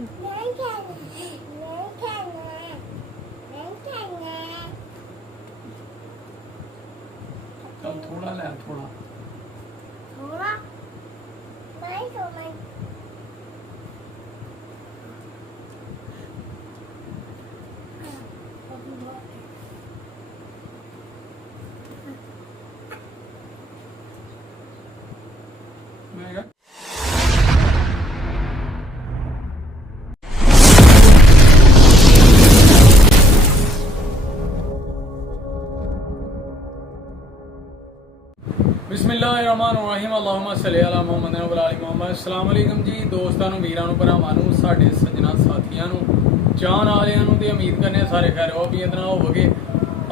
चल थोड़ा ले थोड़ा थोड़ा नहीं थोड़ा मैं क्या बिस्मिल्लाहिर्रहमानिर्रहीम अल्लाहुम्मा सल्ली अला मुहम्मद व अला आलि मुहम्मद। अस्सलाम वालेकुम जी दोस्तां नूं वीरां नूं भरावां नूं साडे सज्जनां साथियां नूं जान वालियां नूं ते उम्मीद करने सारे खैर वाफियत नाल होवोगे।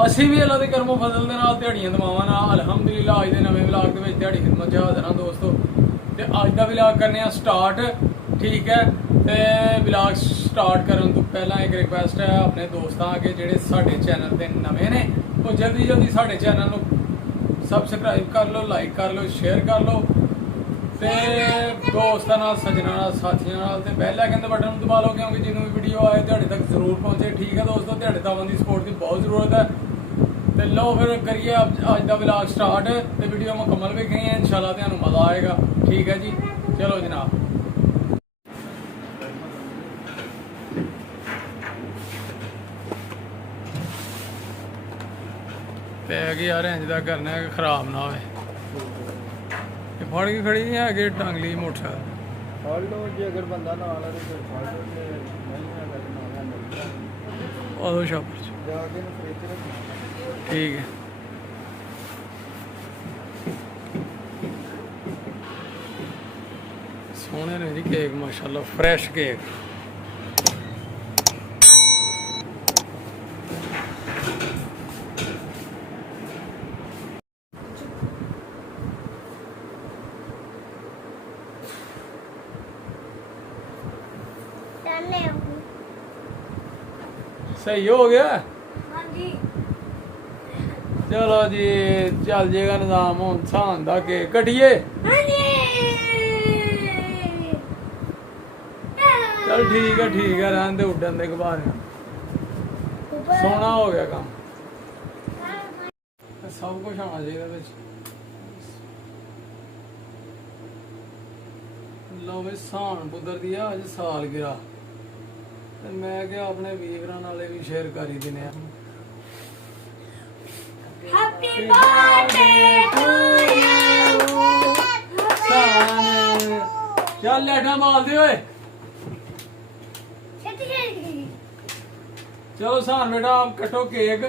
ਅਸੀਂ ਵੀ ਅੱਲਾ ਦੇ ਕਰਮੋ ਫਜ਼ਲ ਦੇ ਨਾਲ ਦਿਹਾੜੀਆਂ ਦਵਾਵਾਂ ਨਾਲ ਅਲਹਮਦੁਲਿਲਾ ਅੱਜ ਦੇ ਨਵੇਂ ਵਲੌਗ ਦੇ ਵਿੱਚ ਦਿਹਾੜੀ ਖਿਦਮਤ 'ਚ ਹਾਜ਼ਰ ਹਾਂ ਦੋਸਤੋ। ਤੇ ਅੱਜ ਦਾ ਵਲੌਗ ਕਰਨੇ ਆ ਸਟਾਰਟ, ਠੀਕ ਹੈ। ਤੇ ਵਲੌਗ ਸਟਾਰਟ ਕਰਨ ਤੋਂ ਪਹਿਲਾਂ ਇੱਕ ਰਿਕੁਐਸਟ ਹੈ ਆਪਣੇ ਦੋਸਤਾਂ ਅੱਗੇ ਜਿਹੜੇ ਸਾਡੇ ਚੈਨਲ ਤੇ ਨਵੇਂ ਨੇ ਉਹ ਜਲਦੀ ਸਾਡੇ ਚੈਨਲ ਨੂੰ सबसक्राइब कर लो, लाइक कर लो, शेयर कर लो ते दोस्तों नाल सज्जनां नाल साथियां नाल ते बेल आइकन दे बटन दबा लो क्योंकि जिन्हों भी वीडियो आए तुहाडे तक जरूर पहुंचे। ठीक है दोस्तों, तुहाडे तावां दी सपोर्ट की बहुत जरूरत है। ते लो फिर करिए अज दा व्लॉग स्टार्ट ते वीडियो मुकम्मल भी गई है इंशाल्लाह तुहानूं मज़ा आएगा। ठीक है जी, चलो जनाब। पैग यार इंज दा करना है कि खराब ना होए। फड़ के खड़ी नहीं है टांगली मोटरसाइकिल फड़ लो जी, अगर बंदा नाल है तो फिर फड़ लो, ते नहीं है अगर नाल है मिल उदो छापर जाके ना फ्रिज रखना। ठीक है। सोने ने जी केक माशाल्लाह फ्रैश केक। सही हो गया। हाँ जी चलो जी, चल जेगा निजाम हुन सां दा के कटिए। हाँ जी चल ठीक है रहन दे उड्डन दे गुब्बारे। सोना हो गया काम, सब कुछ आना चाहिए बिच। लो बई साण पुत्तर दी अज सालगिरह ते मैं क्या अपने वीरां नाल भी शेयर कर ही दिने। Happy birthday to you. चल लाइटां बाल दे ओए। चलो सान बेटा आप कटो केक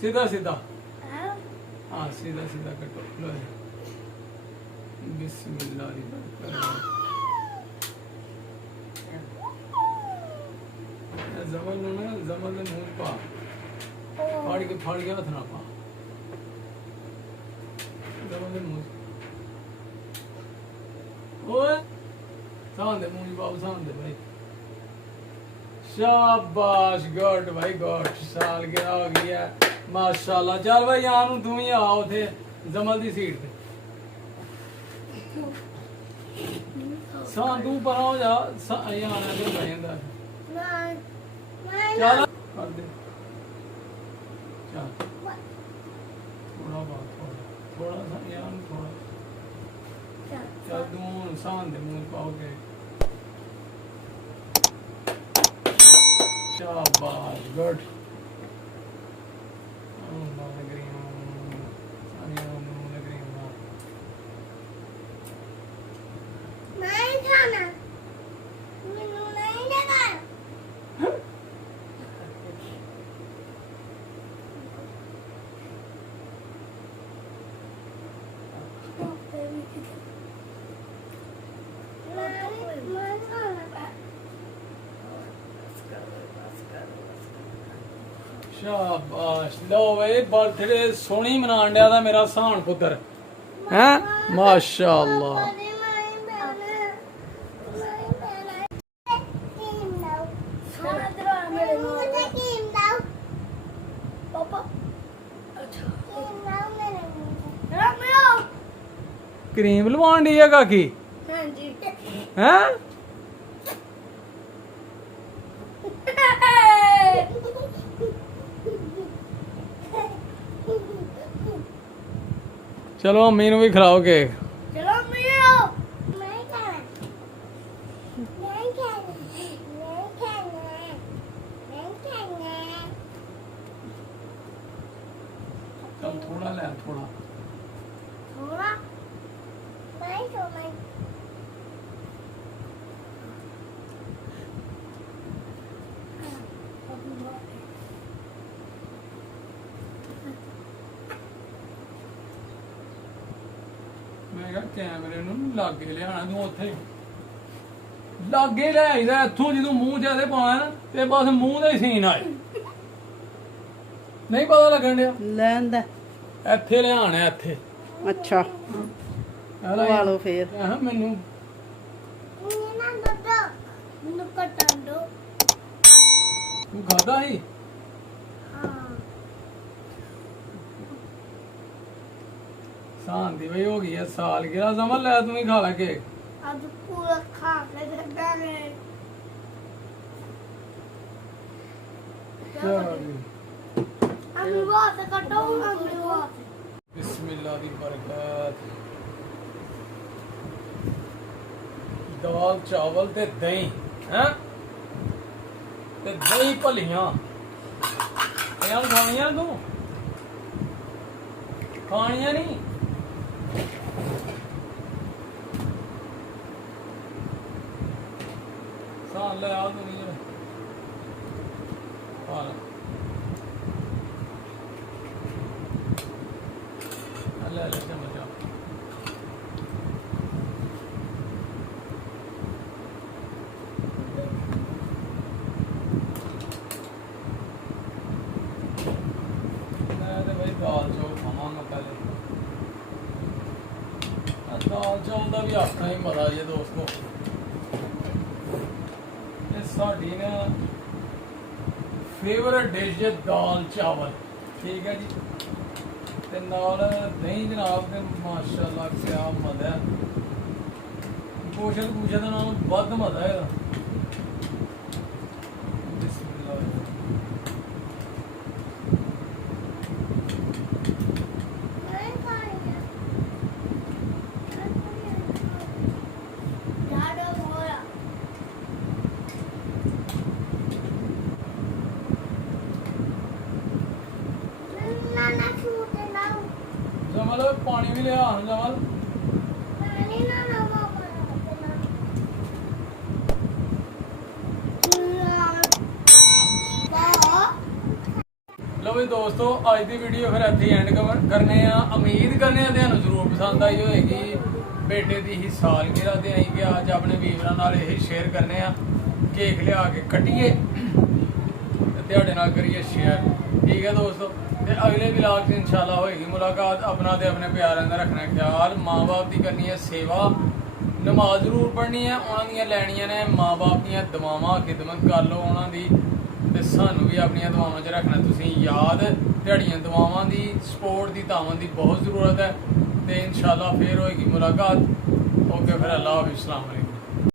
सीधा हाँ सीधा कटो। लो बिस्मिल्लाह। जमल ने जमल ने मुंह पा फाड़ के हाथ ना पा। जमल ने मुंह ओए सांद दे मुंह बाबू सांद दे भाई। शाबाश गुड भाई गुड। साल गया हो गया माशाल्लाह। चल भाई यहाँ नूं तू ही आ उथे जमल दी सीट ते सांद तू परा हो जा। यहाँ आना ते बैठा चल कर दे। चल थोड़ा सा यार थोड़ा चल तू सांद दे मुंह पाओगे। शाबाश गुड। नहीं खाना मैनू नहीं लगा। शाबाश। लो भाई बर्थडे सोहनी मनान डया दा मेरा साण पुत्तर है माशाल्लाह। क्रीम लवान दी है काकी हाँ जी हैं ਚਲੋ ਅੰਮੀ ਨੂੰ ਵੀ ਖਿਲਾਓ ਕੇਕ। ਚਲੋ ਮੀਓ ਮੈਂ ਖਾਣਾ ਨਹੀਂ ਖਾਣਾ ਨਹੀਂ ਖਾਣਾ ਨਹੀਂ ਖਾਣਾ ਚਲ ਥੋੜਾ ਲੈ ਥੋੜਾ। ਥੋੜਾ ਨਹੀਂ ਖਾਣਾ ਮੈਂ ਕਿਹਾ ਕੈਮਰੇ ਨੂੰ ਲਾਗੇ ਲਿਆਣਾ ਤੂੰ ਉੱਥੇ ਲਾਗੇ ਲੈ ਆਈਦਾ ਇੱਥੋਂ ਜਦੋਂ ਮੂੰਹ ਜਿਆਦੇ ਪਾਉਣਾ ਨਾ ਤੇ ਬਸ ਮੂੰਹ ਦੇ ਹੀ ਸੀਨ ਆਏ ਨਹੀਂ ਪਤਾ ਲੱਗਣ ਡਿਆ ਲੈਣ ਦਾ ਇੱਥੇ ਲਿਆਣਾ ਇੱਥੇ ਅੱਛਾ ਇਹ ਲੈ ਪਵਾ ਲਓ ਫੇਰ ਮੈਨੂੰ ਇਹ ਨਾ ਦੱਦੋ ਮੈਨੂੰ ਕੱਟਣ ਦੋ ਤੂੰ ਖਾਦਾ ਸੀ ਹਾਂ ਸ਼ਾਂਤੀ ਬਈ ਹੋ ਗਈ ਹੈ ਸਾਲ ਗਿਆ ਸਮਝ ਲੈ ਤੂੰ ਹੀ ਖਾ ਲੈ ਕੇਕ ਅੱਜ ਪੂਰਾ ਖਾ ਕੇ ਛੱਡਾਂਗੇ ਚਲੋ ਜੀ ਅਮੀ ਬਾਤ ਕੱਟੋ ਅਮੀ ਬਾਤ ਬਿਸਮਿਲ੍ਲਾ ਦੀ ਬਰਕਤ ਦਾਲ ਚਾਵਲ ਤੇ ਦਹੀਂ ਹੈ ਤੇ ਦਹੀਂ ਭਲੀਆਂ ਯਾਰ ਖਾਣੀਆਂ ਤੂੰ ਖਾਣੀਆਂ ਨਹੀਂ ਸਾਲ ਲੈ ਆ ਤੂੰ ਨਹੀਂ ਆ ਲੈ ਲੈ ਚਮਚ ਆ ਮੈਂ ਤੇ ਬਈ ਦਾਲ ਚੌਲ ਖਾਵਾਂਗਾ ਪਹਿਲੇ ਦਾਲ ਚੌਲ ਦਾ ਵੀ ਆਪਣਾ ਹੀ ਮਜ਼ਾ ਜੇ ਦੋਸਤੋ ਇਹ ਸਾਡੀ ਨਾ ਫੇਵਰਟ ਡਿਸ਼ ਹੈ ਦਾਲ ਚਾਵਲ ਠੀਕ ਹੈ ਜੀ ਤੇ ਨਾਲ ਦਹੀਂ ਜਨਾਬ ਤੇ ਮਾਸ਼ਾਅੱਲਾ ਕਿਆ ਮਜ਼ਾ ਹੈ ਪੋਸ਼ਣ ਪੂਸ਼ਣ ਦਾ ਨਾਲੋਂ ਵੱਧ ਮਜ਼ਾ ਹੈ ਇਹਦਾ ਬਿਸਮਿਲ੍ਲਾ ਨਹੀਂ ਖਾਣਾ ਜਾੜੋ ਹੋਇਆ ਨਾ ਨਾ ਛੂਟ ਨਾ ਜਮਲ ਪਾਣੀ ਵੀ ਲਿਆ ਹਨ ਜਮਲ ਪਾਣੀ ਨਾ ਨਾ ਬਾਬਾ ਲਓ ਵੀ ਦੋਸਤੋ ਅੱਜ ਦੀ ਵੀਡੀਓ ਫਿਰ ਇੱਥੇ ਐਂਡ ਕਰਨੇ ਆ ਉਮੀਦ ਕਰਨੇ ਆ ਤੁਹਾਨੂੰ ਜ਼ਰੂਰ ਪਸੰਦ ਆਈ ਹੋਏਗੀ ਬੇਟੇ ਦੀ ਹੀ ਸਾਲਗਿਰਾ ਤੇ ਅਸੀਂ ਕਿ ਅੱਜ ਆਪਣੇ ਵੀਰਾਂ ਨਾਲ ਇਹ ਸ਼ੇਅਰ ਕਰਨੇ ਆ ਕੇਕ ਲਿਆ ਕੇ ਕੱਟੀਏ ਤੇ ਤੁਹਾਡੇ ਨਾਲ ਕਰੀਏ ਸ਼ੇਅਰ ਠੀਕ ਹੈ ਦੋਸਤੋ ਤੇ ਅਗਲੇ ਵਲੌਗ 'ਚ ਇਨਸ਼ਾਅੱਲਾ ਹੋਏਗੀ ਮੁਲਾਕਾਤ ਆਪਣਾ ਤੇ ਆਪਣੇ ਪਿਆਰਿਆਂ ਦਾ ਰੱਖਣਾ ਖਿਆਲ ਮਾਂ-ਬਾਪ ਦੀ ਕਰਨੀ ਹੈ ਸੇਵਾ ਨਮਾਜ਼ ਜ਼ਰੂਰ ਪੜ੍ਹਨੀ ਹੈ ਉਹਨਾਂ ਦੀਆਂ ਲੈਣੀਆਂ ਨੇ ਮਾਂ-ਬਾਪ ਦੀਆਂ ਦੁਆਵਾਂ ਖਿਦਮਤ ਕਰ ਲਓ ਉਹਨਾਂ ਦੀ ਤੇ ਸਾਨੂੰ ਵੀ ਆਪਣੀਆਂ ਦੁਆਵਾਂ 'ਚ ਰੱਖਣਾ ਤੁਸੀਂ ਯਾਦ ਤੁਹਾਡੀਆਂ ਦੁਆਵਾਂ ਦੀ ਸਪੋਰਟ ਦੀ ਤਾਵਨ ਦੀ ਬਹੁਤ ਜ਼ਰੂਰਤ ਹੈ ਤੇ ਇਨਸ਼ਾਅੱਲਾ ਫੇਰ ਹੋਏਗੀ ਮੁਲਾਕਾਤ ਓਕੇ ਫਿਰ ਅੱਲਾਹ ਹਾਫਿਜ਼ ਅਸਲਾਮ ਅਲੈਕੁਮ